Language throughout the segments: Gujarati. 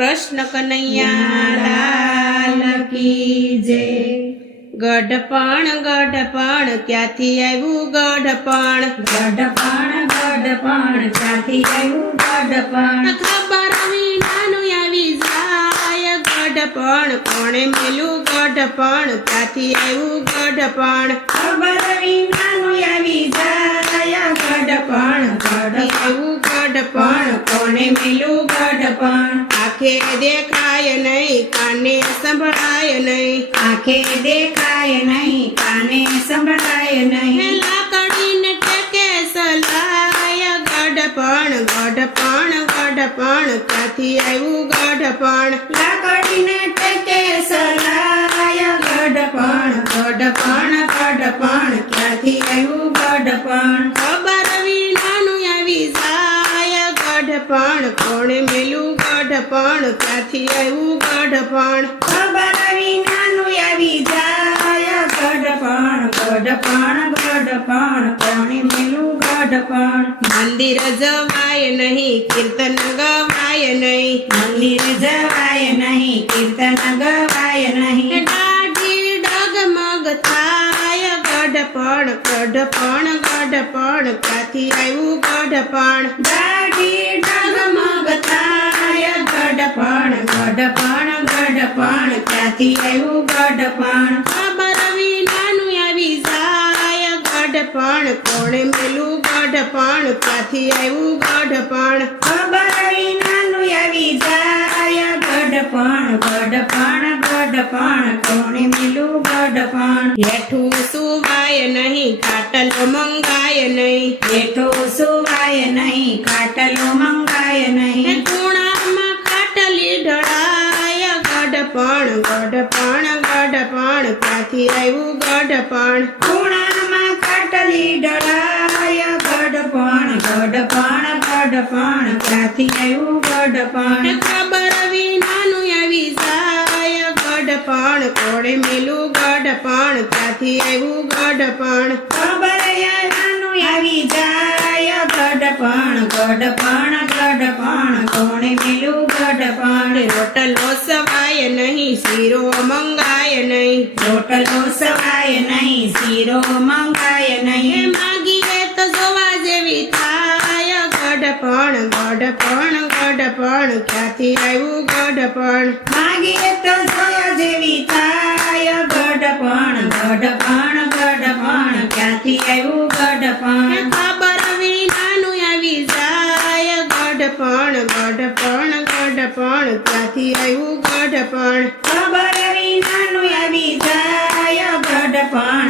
कृष्ण कन्हैया लाल की जय। गढ़पण क्यांथी आव्युं गढ़पण, गढ़पण क्यांथी आव्युं गढ़पण। खबर विनानुं आवी जाय गढ़पण, कोणे मेल्युं गढ़पण, क्यांथी आव्युं गढ़पण। खबर विनानुं आवी जाय गढ़पण, आव्युं गढ़पण, कोणे मेल्युं गढ़पण। आंखे देखाय नहीं काने संभळाय नहीं, आंखे देखाय नहीं काने संभळाय नहीं। लाकड़ीने टेके सलाय गढ़पण, क्यांथी आव्युं गढ़पण। लाकड़ीने टेके सलाय गढ़पण, क्यांथी आव्युं गढ़पण। खबर विनानुं आवी जाय गढ़पण, कोणे मेल्युं गढ़पण, क्यांथी आव्युं गढ़पण। खबर विनानुं आवी जाय गढ़पण, कोणे मेल्युं गढ़पण। मंदिर जवाय नहीं कीर्तन गवाय नहीं, मंदिर जवाय नहीं कीर्तन गवाय नहीं। दाढ़ी डगमग थाय गढ़पण, क्यांथी आव्युं गढ़पण। दाढ़ी डगमग थाय गढ़पण, क्यांथी आव्युं गढ़पण। खबर विनानुं आवी जाय गढ़पण, कोणे मेल्युं गढ़पण, क्यांथी आव्युं गढ़पण। खबर विनानुं आवी जाय गढ़पण, कोणे मेल्युं गढ़पण। हेठुं सुवाय नहीं खाटलो मंगाय नहीं, हेठो सुवाय नहीं खाटलो मंगाय नहीं। ખૂણામાં ખાટલી ઢળાય ગઢપણ, ક્યાંથી આવ્યું ગઢપણ। ખૂણામાં ખાટલી ઢળાય ગઢપણ, ક્યાંથી આવ્યું ગઢપણ। ખબર વિનાનું આવી જાય ગઢપણ, કોણે મેલું ગઢપણ, ક્યાંથી આવ્યું ગઢપણ। ખબર વિનાનું આવી જાય ગઢપણ, કોણે મેલું ગઢપણ। રોટલો સવાય નહીં શીરો મંગાય નહીં, રોટલો સવાય નહીં શીરો મંગાય નહીં। માગીએ તો જોવા જેવી થાય ગઢપણ, ક્યાંથી આવ્યું ગઢપણ। માગીએ તો જોયા જેવી થાય ગઢપણ, ક્યાંથી આવ્યું ગઢપણ। ખબર વિનાનું આવી જાય ગઢપણ, ક્યાંથી આવ્યું ગઢપણ। ખબર વિનાનું આવી જાય ગઢપણ,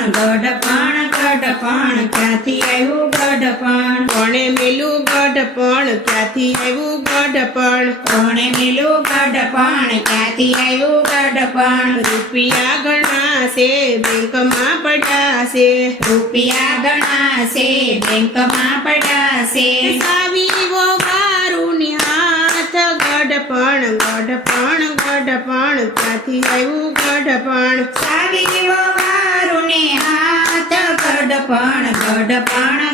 ક્યાંથી આવ્યું ગઢપણ। કોણે મેલું ગઢપણ, ક્યાંથી આવ્યું ગઢપણ। કોણે મેલું ગઢપણ, ક્યાંથી આવ્યું ગઢપણ। રૂપિયા ઘણા છે બેંકમાં પડ્યા છે, રૂપિયા ઘણા છે બેંકમાં પડ્યા છે। સાવીઓ વારુની હાથ ગઢપણ, ક્યાંથી આવ્યું ગઢપણ। સાવીઓ વારુને હાથ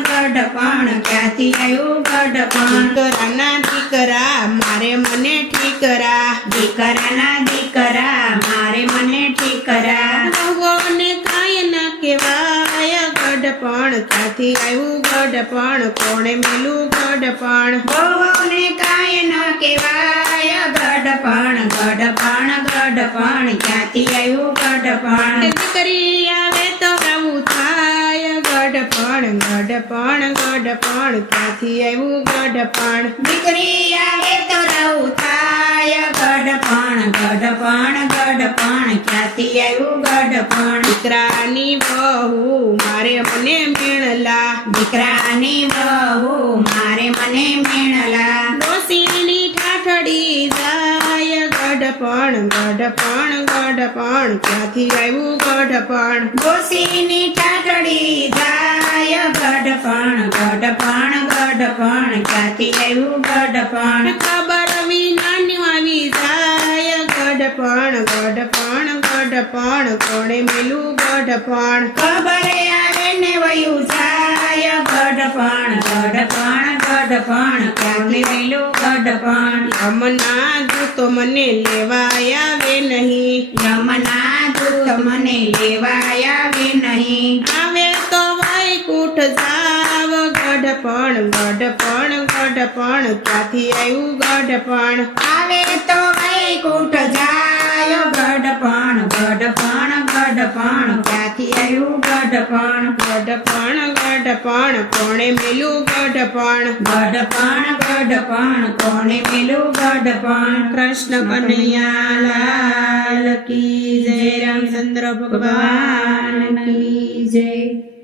ગઢપણ, ક્યાંથી આવ્યું ગઢપણ। દીકરાના દીકરા મારે મને ઠીકરા, દીકરાના દીકરા મારે મને ઠીકરા। ભગવાને કાંઈ ના કહેવાય ગઢપણ, ક્યાંથી આવ્યું ગઢપણ, કોણે મેલું ગઢપણ। બહુને કાંઈ ન કહેવાય ગઢપણ, ક્યાંથી આવ્યું ગઢપણ। દીકરી આવે તો આવું થાય ગઢપણ, ક્યાંથી આવ્યું ગઢપણ। દીકરી આવે તો રહું થાય ગઢપણ, ક્યાંથી આવ્યું ગઢપણ। દીકરાની બહુ મારે મને મેળલા, દીકરાની બહુ મારે મને મેળલા। ડોસીની ઠાઠડી જાય ગઢપણ, ક્યાંથી આવ્યું ગઢપણ। ડોસીની ઠાઠડી જાય ગઢપણ, ક્યાંથી આવ્યું ગઢપણ। ખબર વિનાનું આવી જાય ગઢપણ, કોણે મેલું ગઢપણ। ખબર આવે ને વયું જાય જાય ગઢપણ ગઢપણ ગઢપણ ક્યાંથી વહેલું ગઢપણ યમના દૂતો મને લેવા આવે નહીં યમના દૂત મને લેવા આવે નહીં આવે તો વૈકુંઠ જાવ ગઢપણ ગઢપણ ગઢપણ ક્યાંથી આવ્યું ગઢપણ આવે તો વૈકુંઠ જાય ગઢપણ ગઢપણ ગઢપણ ક્યાંથી આવ્યું ગઢપણ ગઢપણ ગઢપણ કોણે મેલું ગઢપણ ગઢપણ ગઢપણ કોને મેલું ગઢપણ કૃષ્ણ કનૈયા લાલ કી જય રામચંદ્ર ભગવાન ભગવાન કી જય